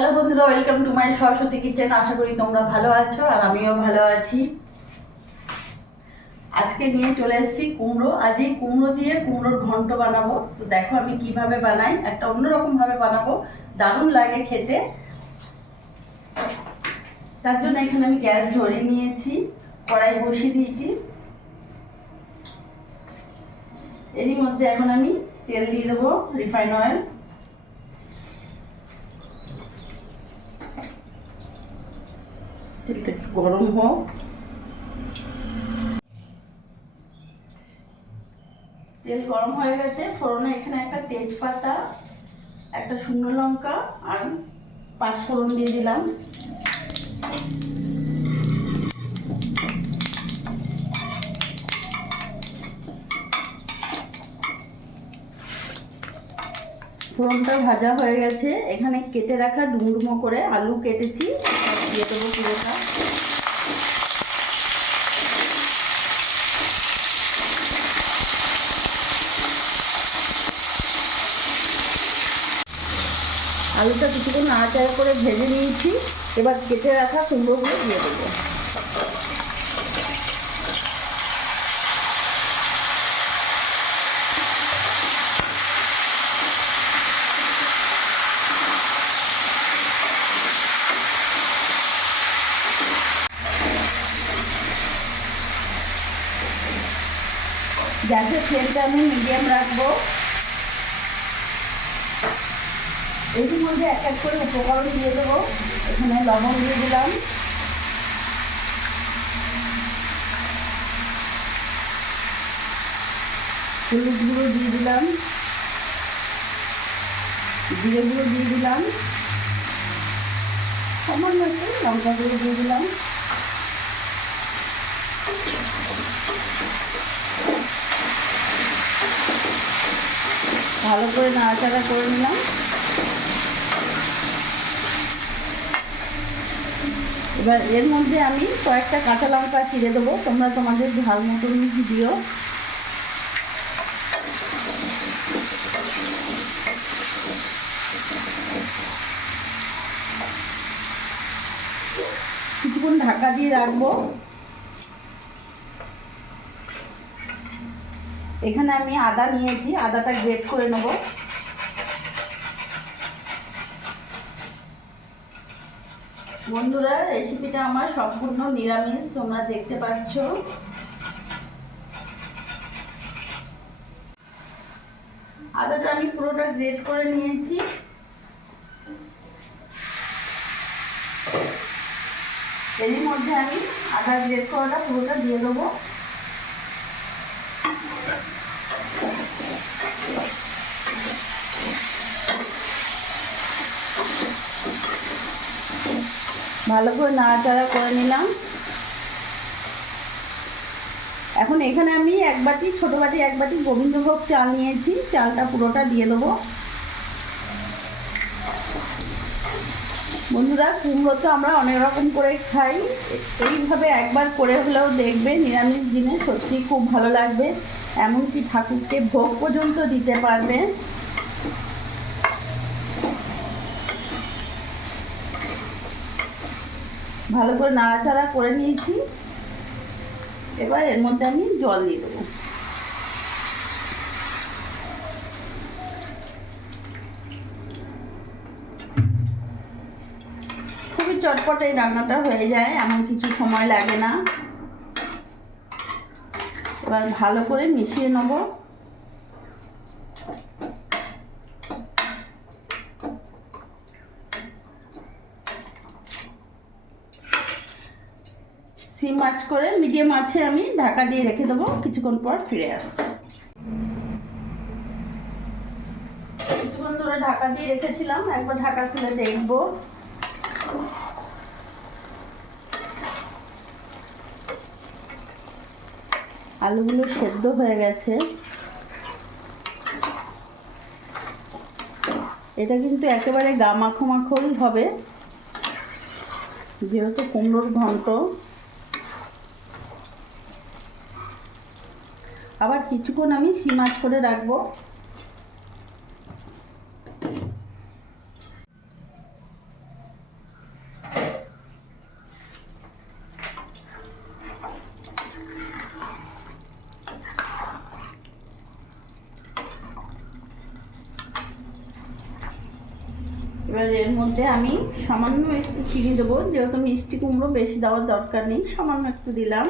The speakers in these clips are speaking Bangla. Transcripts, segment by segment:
হ্যালো বন্ধুরা, welcome to my Saraswati kitchen. আশা করি তোমরা ভালো আছো আর আমিও ভালো আছি। আজকে নিয়ে চলে এসেছি কুমড়ো। আজ এই কুমড়ো দিয়ে কুমড়োর ঘন্ট বানাবো। তো দেখো আমি কিভাবে বানাই, একটা অন্যরকম ভাবে বানাবো, দারুণ লাগে খেতে। তার জন্য এখানে আমি গ্যাস ধরে নিয়েছি, কড়াই বসিয়ে দিয়েছি। এরই মধ্যে এখন আমি তেল দিয়ে দেবো, রিফাইন অয়েল। তেলটা একটু গরম হোক। তেল গরম হয়ে গেছে। ফোড়নে এখানে একটা তেজপাতা, একটা শুকনো লঙ্কা আর 5 ফোড়ন দিয়ে দিলাম। ফোড়নটা ভাজা হয়ে গেছে। এখানে কেটে রাখা ডুমডুমো করে আলু কেটেছি, দিয়ে দেবো পুরোটা। আলুটা কিছুক্ষণ নাড়াচাড়া করে ভেজে নিয়েছি। এবার কেটে রাখা কুমড়োগুলো দিয়ে দেবো। গ্যাসের ফ্লেমটা আমি মিডিয়াম রাখবো। এর মধ্যে এক এক করে উপকরণ দিয়ে দেবো। এখানে লবণ দিয়ে দিলাম, হলুদ গুঁড়ো দিয়ে দিলাম, জিরে গুঁড়ো দিয়ে দিলাম, সামান্য একটু লঙ্কা গুঁড়ো দিয়ে দিলাম। ভালো করে নাড়াচাড়া করে নিলাম। এবার এর মধ্যে আমি কয়েকটা কাঁচা লঙ্কা চিড়ে দেবো, তোমরা তোমাদের ঝাল মতন দিও। কিছুক্ষণ ঢাকা দিয়ে রাখবো। এখানে আমি আদা নিয়েছি, আদাটা গ্রেট করে নেব। বন্ধুরা, রেসিপিটা আমার সম্পূর্ণ নিরামিষ, তোমরা দেখতে পাচ্ছ। আদাটা আমি পুরোটা গ্রেট করে নিয়েছি। এর মধ্যে আমি আদা গ্রেট করাটা পুরোটা দিয়ে দেবো। ভালো করে নাড়াচাড়া করে নিলাম। এখন এখানে আমি ছোট বাটি এক বাটি গোবিন্দভোগ চাল নিয়েছি, চালটা পুরোটা দিয়ে দেবো। বন্ধুরা, কুমড়ো তো আমরা অনেক রকম করে খাই, এইভাবে একবার করে হলেও দেখবে, নিরামিষ দিনে সত্যি খুব ভালো লাগবে। এমনকি ঠাকুরকে ভোগ পর্যন্ত দিতে পারবে। ভালো করে নাড়াচাড়া করে নিয়েছি। এবার এর মধ্যে আমি জল দিয়ে দেবো। খুবই চটপট এই রান্নাটা হয়ে যায়, এমন কিছু সময় লাগে না। এবার ভালো করে মিশিয়ে নেব। সিম আঁচ করে মিডিয়াম আঁচে আমি ঢাকা দিয়ে রেখে দেবো। কিছুক্ষণ পর ফিরে আসছি। কিছুক্ষণ ধরে ঢাকা দিয়ে রেখেছিলাম, একবার ঢাকা খুলে দেখবো। আলুগুলো সেদ্ধ হয়ে গেছে। এটা কিন্তু একেবারে গা মাখো মাখোই হবে, যেহেতু কুমড়োর ঘন্ট। আবার কিছুক্ষণ আমি সিম আঁচ করে রাখবো। এবার এর মধ্যে আমি সামান্য একটু চিনি দেবো, যেহেতু মিষ্টি কুমড়ো বেশি দেওয়ার দরকার নেই, সামান্য একটু দিলাম।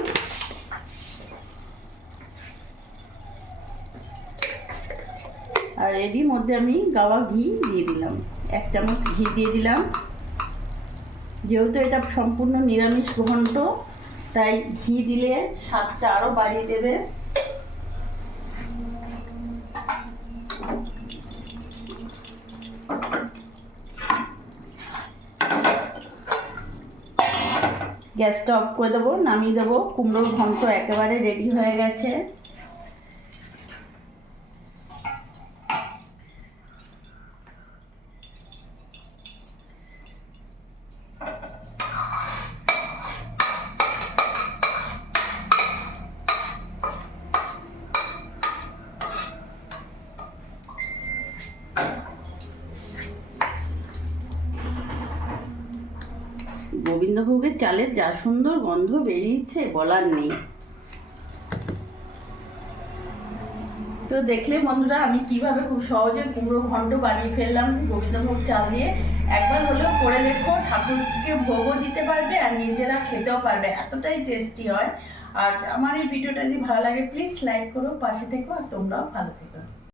আর এরই মধ্যে আমি গাওয়া ঘি দিয়ে দিলাম, 1 চামচ ঘি দিয়ে দিলাম। যেহেতু এটা সম্পূর্ণ নিরামিষ ঘন্ট, তাই ঘি দিলে স্বাদটা আরও বাড়িয়ে দেবে। গ্যাসটা অফ করে দেবো, নামিয়ে দেবো। কুমড়োর ঘন্ট একেবারে রেডি হয়ে গেছে। গোবিন্দভোগের চালের যা সুন্দর গন্ধ বেরিয়েছে বলার নেই। তো দেখলে বন্ধুরা আমি কিভাবে খুব সহজে কুমড়ো ঘন্ট বানিয়ে ফেললাম গোবিন্দভোগ চাল দিয়ে। একবার হলেও করে দেখো, ঠাকুরকে ভোগও দিতে পারবে আর নিজেরা খেতেও পারবে, এতটাই টেস্টি হয়। আর আমার এই ভিডিওটা যদি ভালো লাগে প্লিজ লাইক করো, পাশে থেকো, আর তোমরাও ভালো থেকো।